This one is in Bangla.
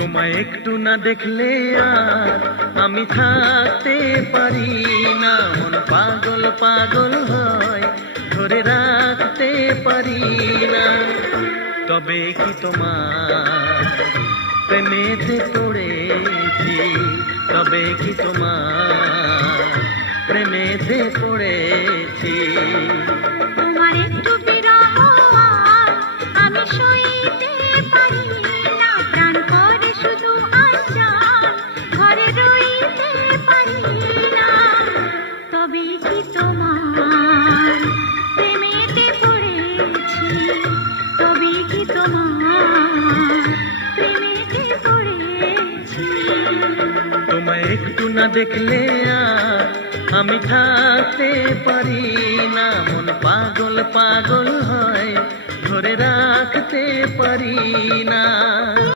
তোমায় একটু না দেখলে আর আমি থাকতে পারি না, মন পাগল পাগল হয় ধরে রাখতে পারি না। তবে কি তোমার প্রেমেতে পড়েছি, তবে কি তোমার প্রেমেতে পড়েছি। তোমার একটু বিরহ আমি সইতে পারি না, প্রাণ করে শুধু আশা ঘরে রইতে পারি না। তবে কি তোমার প্রেমেতে পড়েছি, তবে কি তোমার প্রেমেতে পড়েছি। তোমায় একটু না দেখলে আর আমি থাকতে পারি না, মন পাগল পাগল হয় ধরে রাখতে পারি না।